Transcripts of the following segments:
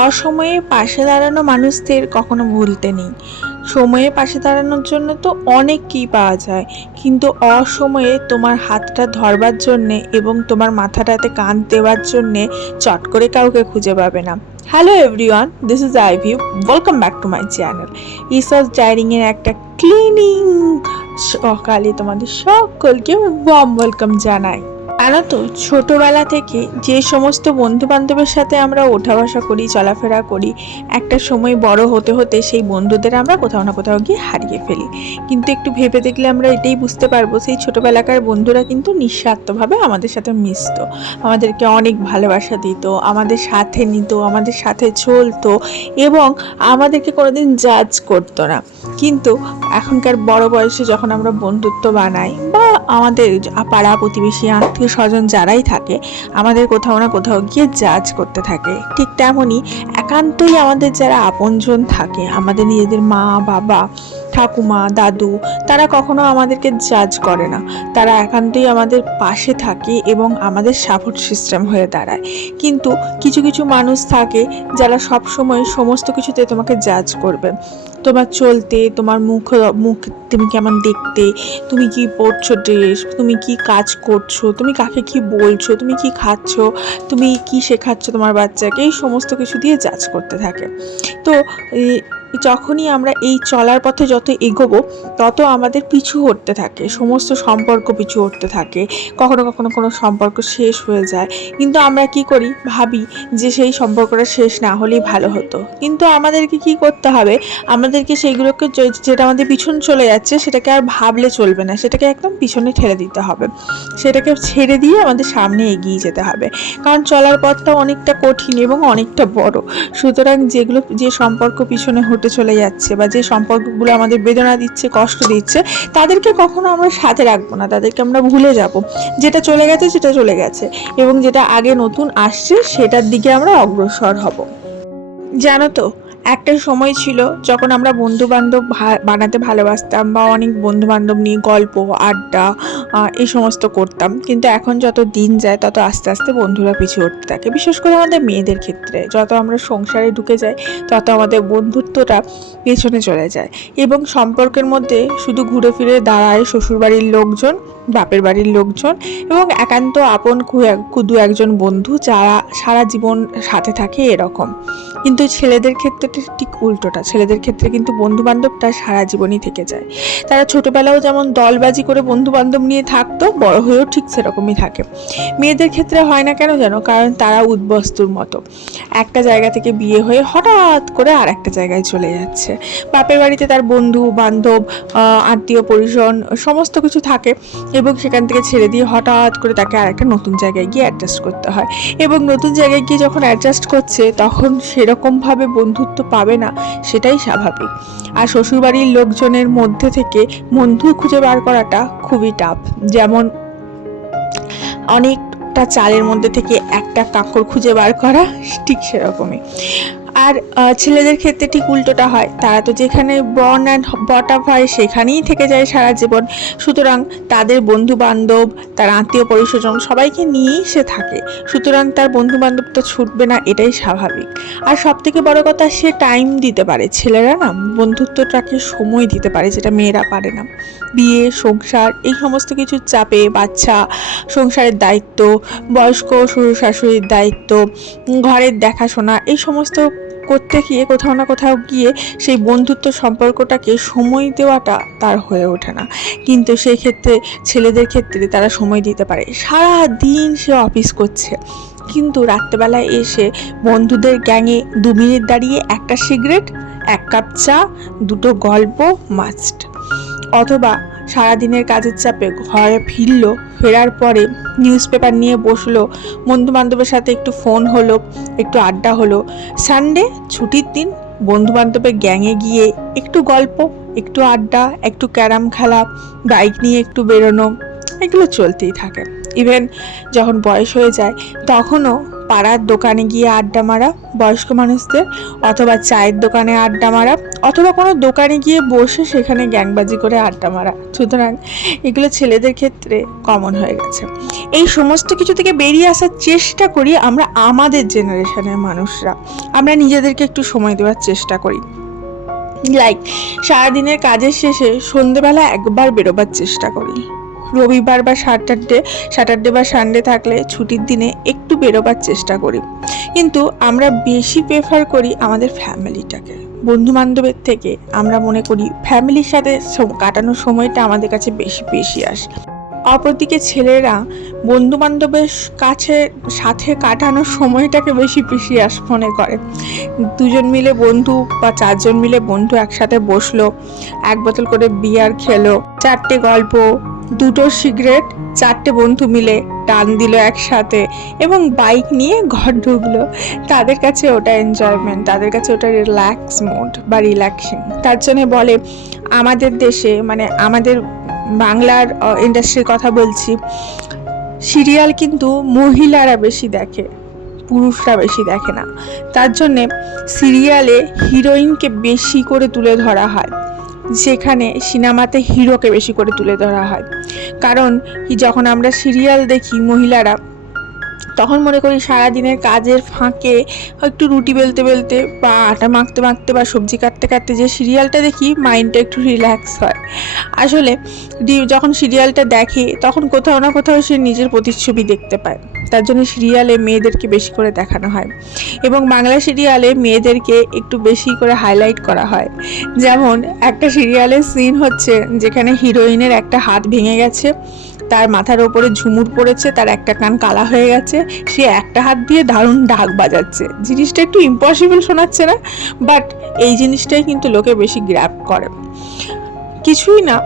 অসময়ে পাশে দাঁড়ানো মানুষদের কখনো ভুলতে নেই। সময়ে পাশে দাঁড়ানোর জন্য তো অনেক কী পাওয়া যায়, কিন্তু অসময়ে তোমার হাতটা ধরবার জন্যে এবং তোমার মাথাটাতে কান দেওয়ার জন্যে চট করে কাউকে খুঁজে পাবে না। Hello everyone this is I view welcome back to my channel ইসস ডাইরিংয়ের একটা ক্লিনিং সকালে তোমাদের সকলকে ওয়ার্ম ওয়েলকাম জানাই। জানো তো ছোটোবেলা থেকে যে সমস্ত বন্ধু বান্ধবের সাথে আমরা ওঠা বসা করি, চলাফেরা করি, একটা সময় বড় হতে হতে সেই বন্ধুদের আমরা কোথাও না কোথাও গিয়ে হারিয়ে ফেলি। কিন্তু একটু ভেবে দেখলে আমরা এটাই বুঝতে পারব, সেই ছোটোবেলাকার বন্ধুরা কিন্তু নিঃস্বার্থভাবে আমাদের সাথে মিশতো। আমাদেরকে অনেক ভালোবাসা দিত, আমাদের সাথে নিত, আমাদের সাথে চলতো এবং আমাদেরকে কোনোদিন জাজ করতো না। কিন্তু এখনকার বড় বয়সে যখন আমরা বন্ধুত্ব বানাই বা আমাদের পাড়া প্রতিবেশী, আত্মীয় স্বজন যারাই থাকে, আমাদের কোথাও না কোথাও গিয়ে জাজ করতে থাকে। ঠিক তেমনই একান্তই আমাদের যারা আপনজন থাকে, আমাদের নিজেদের মা, বাবা ঠাকুমা, দাদু, তারা কখনো আমাদেরকে জাজ করে না। তারা একান্তই আমাদের পাশে থাকে এবং আমাদের সাপোর্ট সিস্টেম হয়ে দাঁড়ায়। কিন্তু কিছু কিছু মানুষ থাকে যারা সব সময় সমস্ত কিছুতে তোমাকে জাজ করবে। তোমার চলতে, তোমার মুখ মুখ তুমি কেমন দেখতে, তুমি কি পরছো ড্রেস তুমি কি কাজ করছ, তুমি কাকে কি বলছো, তুমি কি খাচ্ছ, তুমি কি শেখাচ্ছ তোমার বাচ্চাকে, এই সমস্ত কিছু দিয়ে জাজ করতে থাকে। তো যখনই আমরা এই চলার পথে যত এগোবো, তত আমাদের পিছু হটতে থাকে, সমস্ত সম্পর্ক পিছু হটতে থাকে, কখনো কখনো কোনো সম্পর্ক শেষ হয়ে যায়। কিন্তু আমরা কি করি? ভাবি যে সেই সম্পর্কটা শেষ না হলেই ভালো হতো। কিন্তু আমাদেরকে কি করতে হবে? আমাদেরকে সেইগুলোকে যেটা আমাদের পিছন চলে যাচ্ছে, সেটাকে আর ভাবলে চলবে না। সেটাকে একদম পিছনে ঠেলে দিতে হবে। সেটাকে ছেড়ে দিয়ে আমাদের সামনে এগিয়ে যেতে হবে। কারণ চলার পথটা অনেকটা কঠিন এবং অনেকটা বড়। সুতরাং যেগুলো, যে সম্পর্ক পিছনে হটে চলে যাচ্ছে বা যে সম্পর্কগুলো আমাদের বেদনা দিচ্ছে, কষ্ট দিচ্ছে, তাদেরকে কখনো আমরা সাথে রাখব না। তাদেরকে আমরা ভুলে যাব। যেটা চলে গেছে, সেটা চলে গেছে। এবং যেটা আগে নতুন আসছে, সেটার দিকে আমরা অগ্রসর হব। জানো তো একটা সময় ছিল যখন আমরা বন্ধু বান্ধব বানাতে ভালোবাসতাম বা অনেক বন্ধু বান্ধব নিয়ে গল্প, আড্ডা এই সমস্ত করতাম। কিন্তু এখন যত দিন যায়, তত আস্তে আস্তে বন্ধুরা পিছিয়ে উঠতে থাকে। বিশেষ করে আমাদের মেয়েদের ক্ষেত্রে। যত আমরা সংসারে ঢুকে যাই, তত আমাদের বন্ধুত্বটা পেছনে চলে যায়। এবং সম্পর্কের মধ্যে শুধু ঘুরে ফিরে দাঁড়ায় শ্বশুরবাড়ির লোকজন, বাপের বাড়ির লোকজন এবং একান্ত আপন দু একজন বন্ধু যারা সারা জীবন সাথে থাকে এরকম। কিন্তু ছেলেদের ক্ষেত্রে ঠিক উল্টোটা। ছেলেদের ক্ষেত্রে কিন্তু বন্ধু বান্ধবটা সারা জীবনই থেকে যায়। তারা ছোটবেলাও যেমন দলবাজি করে বন্ধু বান্ধব নিয়ে থাকতো, বড় হয়েও ঠিক সেরকমই থাকে। মেয়েদের ক্ষেত্রে হয় না কেন জানো কারণ তারা উদ্বস্তুর মতো। একটা জায়গা থেকে বিয়ে হয়ে হঠাৎ করে আর একটা জায়গায় চলে যাচ্ছে। বাপের বাড়িতে তার বন্ধু, বান্ধব আত্মীয়, পরিজন সমস্ত কিছু থাকে এবং সেখান থেকে ছেড়ে দিয়ে হঠাৎ করে তাকে আর একটা নতুন জায়গায় গিয়ে অ্যাডজাস্ট করতে হয়। এবং নতুন জায়গায় গিয়ে যখন অ্যাডজাস্ট করছে, তখন সেরকমভাবে বন্ধুত্ব পাবে না, সেটাই স্বাভাবিক। আর শ্বশুরবাড়ির লোকজনের মধ্যে থেকে বন্ধু খুঁজে বার করাটা খুবই টাফ যেমন অনেকটা চালের মধ্যে থেকে একটা কাঁকড় খুঁজে বার করা, ঠিক সেরকমই। আর ছেলেদের ক্ষেত্রে ঠিক উল্টোটা হয়। তারা তো যেখানে বর্ন অ্যান্ড বট আপ হয়, সেখানেই থেকে যায় সারা জীবন। সুতরাং তাদের বন্ধু বান্ধব তার আত্মীয় পরিস্বজন সবাইকে নিয়েই সে থাকে। সুতরাং তার বন্ধু বান্ধব তো ছুটবে না, এটাই স্বাভাবিক। আর সব থেকে বড় কথা, সে টাইম দিতে পারে। ছেলেরা না, বন্ধুত্বটাকে সময় দিতে পারে, যেটা মেয়েরা পারে না। বিয়ে, সংসার, এই সমস্ত কিছুর চাপে বাচ্চা, সংসারের দায়িত্ব, বয়স্ক শ্বশুর শাশুড়ির দায়িত্ব, ঘরের দেখাশোনা, এই সমস্ত করতে গিয়ে কোথাও না কোথাও গিয়ে সেই বন্ধুত্ব সম্পর্কটাকে সময় দেওয়াটা তার হয়ে ওঠে না। কিন্তু সেই ক্ষেত্রে, ছেলেদের ক্ষেত্রে তারা সময় দিতে পারে। সারা দিন সে অফিস করছে। কিন্তু রাত্রেবেলায় এসে বন্ধুদের গ্যাংয়ে দু মিনিট দাঁড়িয়ে একটা সিগারেট, এক কাপ চা, দুটো গল্প, মাস্ট। অথবা সারাদিনের কাজের চাপে ঘরে ফিরলো, ফেরার পরে নিউজ পেপার নিয়ে বসল, বন্ধুবান্ধবের সাথে একটু ফোন হলো, একটু আড্ডা হলো। সানডে ছুটির দিন, বন্ধুবান্ধবের গ্যাংয়ে গিয়ে একটু গল্প, একটু আড্ডা, একটু ক্যারাম খেলা বাইক নিয়ে একটু বেরোনো, এগুলো চলতেই থাকে। ইভেন যখন বয়স হয়ে যায়, তখনও পাড়ার দোকানে গিয়ে আড্ডা মারা বয়স্ক মানুষদের, অথবা চায়ের দোকানে আড্ডা মারা, অথবা কোনো দোকানে গিয়ে বসে সেখানে গ্যাংবাজি করে আড্ডা মারা। সুতরাং এগুলো ছেলেদের ক্ষেত্রে কমন হয়ে গেছে। এই সমস্ত কিছু থেকে বেরিয়ে আসার চেষ্টা করি আমরা আমাদের জেনারেশনের মানুষরা। আমরা নিজেদেরকে একটু সময় দেওয়ার চেষ্টা করি। লাইক সারাদিনের কাজের শেষে সন্ধেবেলা একবার বেরোবার চেষ্টা করি। রবিবার বা স্যাটারডে স্যাটারডে বা সানডে থাকলে ছুটির দিনে একটু বেরোবার চেষ্টা করি। কিন্তু আমরা বেশি প্রেফার করি আমাদের ফ্যামিলিটাকে বন্ধু বান্ধবের থেকে আমরা মনে করি ফ্যামিলির সাথে কাটানোর সময়টা আমাদের কাছে বেশি বেশি আসে। অপরদিকে ছেলেরা বন্ধু বান্ধবের কাছে, সাথে কাটানোর সময়টাকে বেশি বেশি আস, মনে করে। দুজন মিলে বন্ধু বা চারজন মিলে বন্ধু একসাথে বসল, এক বোতল করে বিয়ার খেলো, চারটে গল্প দুটো সিগারেট চারটে বন্ধু মিলে টান দিল একসাথে এবং বাইক নিয়ে ঘর ঢুকলো। তাদের কাছে ওটা এনজয়মেন্ট তাদের কাছে ওটা রিল্যাক্স মোড বা রিল্যাক্সিং তার জন্য বলে, আমাদের দেশে মানে আমাদের বাংলার ইন্ডাস্ট্রির কথা বলছি, সিরিয়াল কিন্তু মহিলারা বেশি দেখে, পুরুষরা বেশি দেখে না। তার জন্যে সিরিয়ালে হিরোইনকে বেশি করে তুলে ধরা হয়। যেখানে সিনেমাতে হিরোকে বেশি করে তুলে ধরা হয়। কারণ যখন আমরা সিরিয়াল দেখি মহিলারা তখন মনে করি সারাদিনের কাজের ফাঁকে একটু রুটি বেলতে বেলতে বা আটা মাখতে মাখতে বা সবজি কাটতে কাটতে যে সিরিয়ালটা দেখি, মাইন্ডটা একটু রিল্যাক্স হয়। আসলে যখন সিরিয়ালটা দেখে, তখন কোথাও না কোথাও সে নিজের প্রতিচ্ছবি দেখতে পায়। তার জন্য সিরিয়ালে মেয়েদেরকে বেশি করে দেখানো হয় এবং বাংলা সিরিয়ালে মেয়েদেরকে একটু বেশি করে হাইলাইট করা হয়। যেমন একটা সিরিয়ালের সিন হচ্ছে যেখানে হিরোইনের একটা হাত ভেঙে গেছে তার মাথার ওপরে ঝুমুর পড়েছে, তার একটা কান কালা হয়ে গেছে, সে একটা হাত দিয়ে দারুণ ডাক বাজাচ্ছে। জিনিসটা একটু ইম্পসিবল শোনাচ্ছে না বাট এই জিনিসটাই কিন্তু লোকে বেশি গ্র্যাপ করে। কিছুই না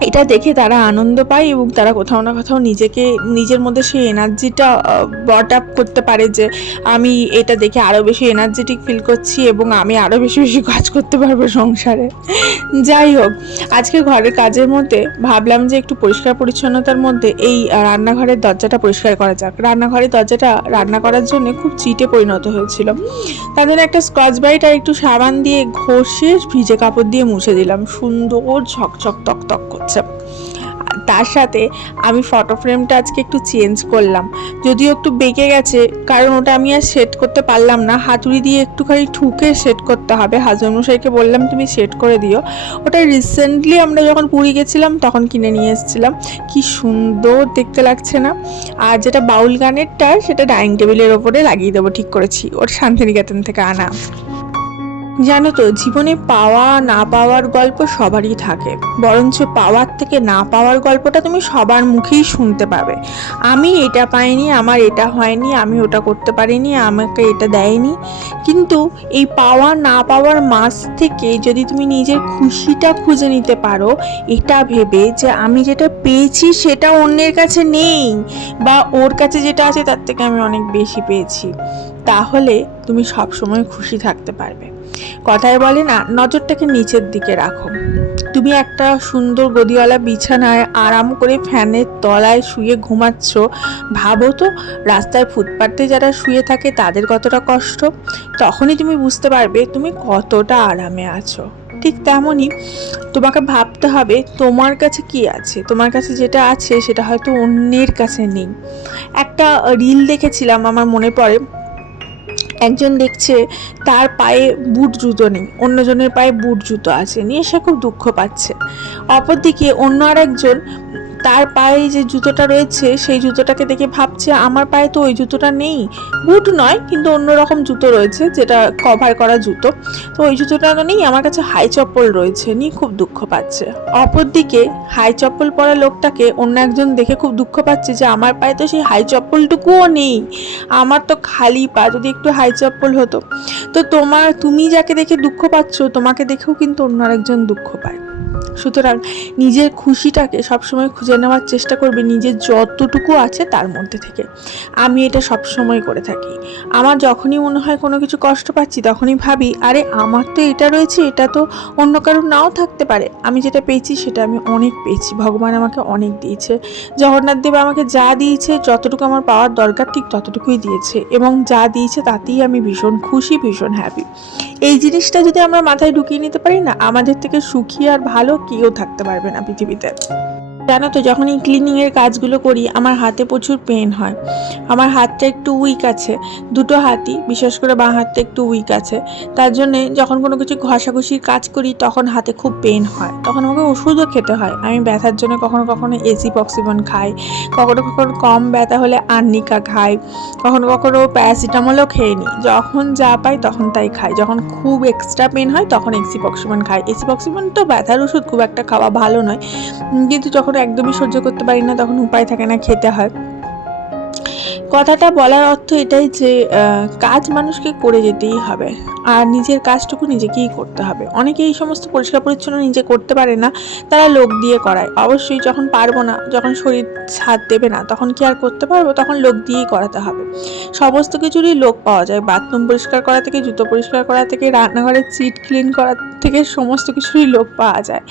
এটা দেখে তারা আনন্দ পায় এবং তারা কোথাও না কোথাও নিজেকে, নিজের মধ্যে সেই এনার্জিটা বট আপ করতে পারে যে আমি এটা দেখে আরও বেশি এনার্জেটিক ফিল করছি এবং আমি আরও বেশি বেশি কাজ করতে পারব সংসারে। যাই হোক, আজকে ঘরের কাজের মধ্যে ভাবলাম যে একটু পরিষ্কার পরিচ্ছন্নতার মধ্যে এই রান্নাঘরের দরজাটা পরিষ্কার করা যাক। রান্নাঘরের দরজাটা রান্না করার জন্য খুব চিটে পরিণত হয়েছিল। তার জন্য একটা স্কচ ব্রাইট আর একটু সাবান দিয়ে ঘষে ভিজে কাপড় দিয়ে মুছে দিলাম। সুন্দর ঝকঝক তক তক করছে। আর তার সাথে আমি ফটো ফ্রেমটা আজকে একটু চেঞ্জ করলাম। যদিও একটু বেঁকে গেছে, কারণ ওটা আমি আর সেট করতে পারলাম না। হাতুড়ি দিয়ে একটুখানি ঠুকে সেট করতে হবে। হাজবেন্ডমশাইকে বললাম, তুমি সেট করে দিও। ওটা রিসেন্টলি আমরা যখন পুরী গেছিলাম, তখন কিনে নিয়ে এসেছিলাম। কি সুন্দর দেখতে লাগছে না? আর যেটা বাউল গানেরটা, সেটা ডাইনিং টেবিলের ওপরে লাগিয়ে দেবো, ঠিক করেছি। ওর শান্তিনিকেতন থেকে আনা। জানো তো, জীবনে পাওয়া, না পাওয়ার গল্প সবারই থাকে। বরঞ্চ পাওয়ার থেকে না পাওয়ার গল্পটা তুমি সবার মুখেই শুনতে পাবে। আমি এটা পাইনি, আমার এটা হয়নি, আমি ওটা করতে পারিনি, আমাকে এটা দেয়নি। কিন্তু এই পাওয়া, না পাওয়ার মাঝ থেকে যদি তুমি নিজের খুশিটা খুঁজে নিতে পারো, এটা ভেবে যে আমি যেটা পেয়েছি সেটা অন্যের কাছে নেই, বা ওর কাছে যেটা আছে তার থেকে আমি অনেক বেশি পেয়েছি। তাহলে তুমি সবসময় খুশি থাকতে পারবে। কথায় বলে না, নজরটাকে নিচের দিকে রাখো। তুমি একটা সুন্দর গদিওয়ালা বিছানায় আরাম করে ফ্যানের তলায় শুয়ে ঘুমাচ্ছ। ভাবো তো, রাস্তায় ফুটপাতে যারা শুয়ে থাকে তাদের কতটা কষ্ট? তখনই তুমি বুঝতে পারবে তুমি কতটা আরামে আছো। ঠিক তেমনই তোমাকে ভাবতে হবে, তোমার কাছে কি আছে? তোমার কাছে যেটা আছে সেটা হয়তো অন্যের কাছে নেই। একটা রিল দেখেছিলাম আমার মনে পড়ে। একজন দেখছে তার পায়ে বুট জুতো নেই, অন্যজনের পায়ে বুট জুতো আছে, নিয়ে সে খুব দুঃখ পাচ্ছে। অপরদিকে অন্য আরেকজন তার পায়ে যে জুতোটা রয়েছে, সেই জুতোটাকে দেখে ভাবছে, আমার পায়ে তো ওই জুতোটা নেই। বুট নয়, কিন্তু অন্যরকম জুতো রয়েছে, যেটা কভার করা জুতো। তো ওই জুতোটা নেই, আমার কাছে হাই চপ্পল রয়েছে, নিয়ে খুব দুঃখ পাচ্ছে। অপরদিকে হাই চপ্পল পরা লোকটাকে অন্য একজন দেখে খুব দুঃখ পাচ্ছে যে, আমার পায়ে তো সেই হাই চপ্পলটুকুও নেই। আমার তো খালি পা। যদি একটু হাই চপ্পল হতো। তো তোমার, তুমি যাকে দেখে দুঃখ পাচ্ছ, তোমাকে দেখেও কিন্তু অন্য আরেকজন দুঃখ পায়। সুতরাং নিজের খুশিটাকে সবসময় খুঁজে নেওয়ার চেষ্টা করবে নিজের যতটুকু আছে তার মধ্যে থেকে। আমি এটা সবসময় করে থাকি। আমার যখনই মনে হয় কোনো কিছু কষ্ট পাচ্ছি, তখনই ভাবি, আরে আমার তো এটা রয়েছে, এটা তো অন্য কারোর নাও থাকতে পারে। আমি যেটা পেয়েছি সেটা আমি অনেক পেয়েছি। ভগবান আমাকে অনেক দিয়েছে। জগন্নাথ দেব আমাকে যা দিয়েছে, যতটুকু আমার পাওয়ার দরকার, ঠিক ততটুকুই দিয়েছে এবং যা দিয়েছে তাতেই আমি ভীষণ খুশি, ভীষণ হ্যাপি এই জিনিসটা যদি আমরা মাথায় ঢুকিয়ে নিতে পারি না, আমাদের থেকে সুখী আর ভালো কেউ থাকতে পারবে না পৃথিবীতে। জানো তো যখন এই ক্লিনিংয়ের কাজগুলো করি, আমার হাতে প্রচুর পেন হয়। আমার হাতটা একটু উইক আছে, দুটো হাতই, বিশেষ করে বাঁ হাতটা একটু উইক আছে। তার জন্যে যখন কোনো কিছু ঘষাঘষির কাজ করি, তখন হাতে খুব পেন হয়। তখন আমাকে ওষুধও খেতে হয়। আমি ব্যথার জন্য কখনো কখনো এসি পক্সিবন খাই। কখনো কখনো কম ব্যথা হলে আর্নিকা খাই। কখনো কখনো প্যারাসিটামলও খেয়ে নিই। যখন যা পাই, তখন তাই খাই। যখন খুব এক্সট্রা পেন হয়, তখন এক্সি পক্সিবন খাই। এসি পক্সিবন তো ব্যথার ওষুধ, খুব একটা খাওয়া ভালো নয়। কিন্তু যখন একদমই সহ্য করতে পারি না তখন উপায় থাকে না খেতে হয়। কথাটা বলার অর্থ এটাই যে কাজ মানুষকে করে যেতেই হবে। আর নিজের কাজটুকু নিজেকেই করতে হবে। অনেকে এই সমস্ত পরিষ্কার পরিচ্ছন্ন নিজে করতে পারে না, তারা লোক দিয়ে করায়। অবশ্যই যখন পারব না, যখন শরীর ছাদ দেবে না, তখন কি আর করতে পারব? তখন লোক দিয়েই করাতে হবে। সমস্ত কিছুরই লোক পাওয়া যায়। বাথরুম পরিষ্কার করা থেকে, জুতো পরিষ্কার করা থেকে, রান্নাঘরের সিট ক্লিন করা থেকে সমস্ত কিছুরই লোক পাওয়া যায়।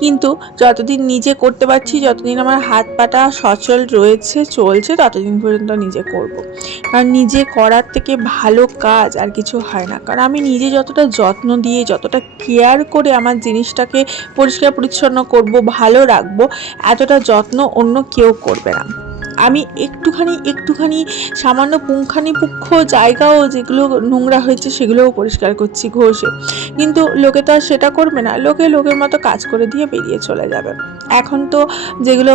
কিন্তু যতদিন নিজে করতে পারছি, যতদিন আমার হাত পাটা সচল রয়েছে, চলছে, ততদিন পর্যন্ত নিজে করব। কারণ নিজে করার থেকে ভালো কাজ আর কিছু হয় না কারণ আমি নিজে যতটা যত্ন দিয়ে, যতটা কেয়ার করে আমার জিনিসটাকে পরিষ্কার পরিচ্ছন্ন করব, ভালো রাখব, এতটা যত্ন অন্য কেউ করবে না আমি একটুখানি একটুখানি সামান্য পুঙ্খানিপুঙ্খ জায়গাও যেগুলো নোংরা হয়েছে সেগুলোও পরিষ্কার করছি ঘষে। কিন্তু লোকে তো আর সেটা করবে না। লোকে লোকের মতো কাজ করে দিয়ে বেরিয়ে চলে যাবে। এখন তো যেগুলো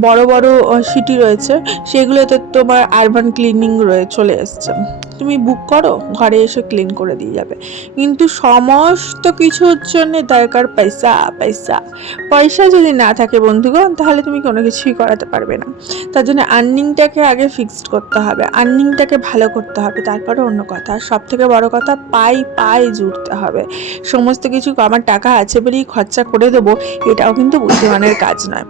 বড় বড় সিটি রয়েছে, সেগুলোতে তোমার আরবান ক্লিনিং রয়ে, চলে এসছে। তুমি বুক করো, ঘরে এসে ক্লিন করে দিয়ে যাবে। কিন্তু সমস্ত কিছুর জন্য দরকার পয়সা পয়সা। পয়সা যদি না থাকে বন্ধুগণ, তাহলে তুমি কোনো কিছুই করাতে পারবে না। তার জন্য আর্নিংটাকে আগে ফিক্সড করতে হবে আর্নিংটাকে ভালো করতে হবে, তারপরে অন্য কথা। সব থেকে বড় কথা পাই পাই জুড়তে হবে। সমস্ত কিছু আমার টাকা আছে বলেই খরচা করে দেবো, এটাও কিন্তু বুদ্ধিমানের কাজ নয়।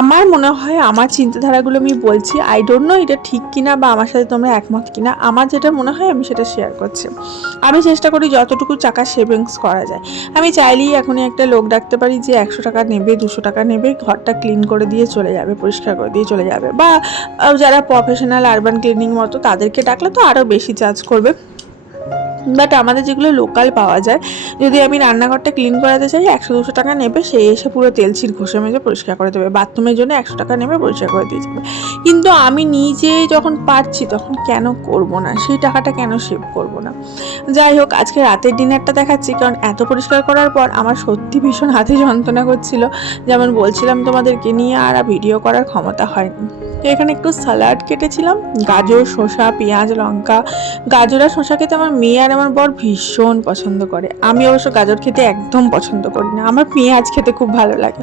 আমার মনে হয় আমার চিন্তাধারাগুলো আমি বলছি আই ডোন্ট নো এটা ঠিক কিনা বা আমার সাথে তোমরা একমত কিনা, আমার যেটা মনে হয় আমি সেটা শেয়ার করছি। আমি চেষ্টা করি যতটুকু টাকা সেভিংস করা যায়। আমি চাইলেই এখনই একটা লোক ডাকতে পারি যে একশো টাকা নেবে, দুশো টাকা নেবে, ঘরটা ক্লিন করে দিয়ে চলে যাবে, পরিষ্কার করে দিয়ে চলে যাবে বা যারা প্রফেশনাল আরবান ক্লিনিং মতো তাদেরকে ডাকলে তো আরও বেশি চার্জ করবে। বাট আমাদের যেগুলো লোকাল পাওয়া যায়, যদি আমি রান্নাঘরটা ক্লিন করাতে চাই, একশো দুশো টাকা নেবে, সে এসে পুরো তেল ছিট ঘষে মেজে পরিষ্কার করে দেবে বাথরুমের জন্য একশো টাকা নেবে, পরিষ্কার করে দিয়ে যাবে। কিন্তু আমি নিজে যখন পারছি তখন কেন করব না? সেই টাকাটা কেন সেভ করব না? যাই হোক, আজকে রাতের ডিনারটা দেখাচ্ছি, কারণ এত পরিষ্কার করার পর আমার সত্যি ভীষণ হাতে যন্ত্রণা করছিল। যেমন বলছিলাম তোমাদেরকে নিয়ে, আর ভিডিও করার ক্ষমতা হয়নি। তো এখানে একটু স্যালাড কেটেছিলাম, গাজর, শসা, পেঁয়াজ, লঙ্কা। গাজর আর শসা খেতে আমার মেয়ে আর আমার বর ভীষণ পছন্দ করে। আমি অবশ্য গাজর খেতে একদম পছন্দ করি না। আমার পেঁয়াজ খেতে খুব ভালো লাগে।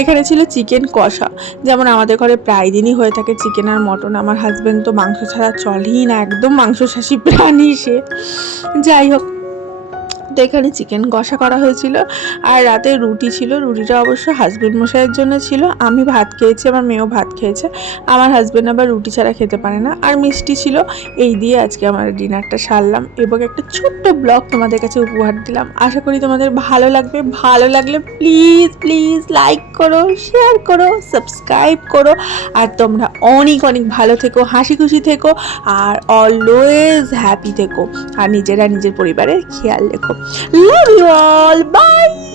এখানে ছিল চিকেন কষা। যেমন আমাদের ঘরে প্রায় দিনই হয়ে থাকে চিকেন আর মটন। আমার হাজব্যান্ড তো মাংস ছাড়া চলেই না। একদম মাংসশাসী প্রাণী সে। যাই হোক তো এখানে চিকেন কষা করা হয়েছিল। আর রাতে রুটি ছিল। রুটিটা অবশ্য হাজবেন্ড মশাইয়ের জন্য ছিল। আমি ভাত খেয়েছি, আমার মেয়েও ভাত খেয়েছে। আমার হাজব্যান্ড আবার রুটি ছাড়া খেতে পারে না। আর মিষ্টি ছিল। এই দিয়ে আজকে আমার ডিনারটা সারলাম এবং একটা ছোট্ট ব্লগ তোমাদের কাছে উপহার দিলাম। আশা করি তোমাদের ভালো লাগবে। ভালো লাগলে প্লিজ প্লিজ লাইক করো শেয়ার করো সাবস্ক্রাইব করো। আর তোমরা অনেক অনেক ভালো থেকো হাসি খুশি থেকো, আর অলওয়েজ হ্যাপি থেকো। আর নিজেরা নিজের পরিবারের খেয়াল রেখো। Love you all. Bye.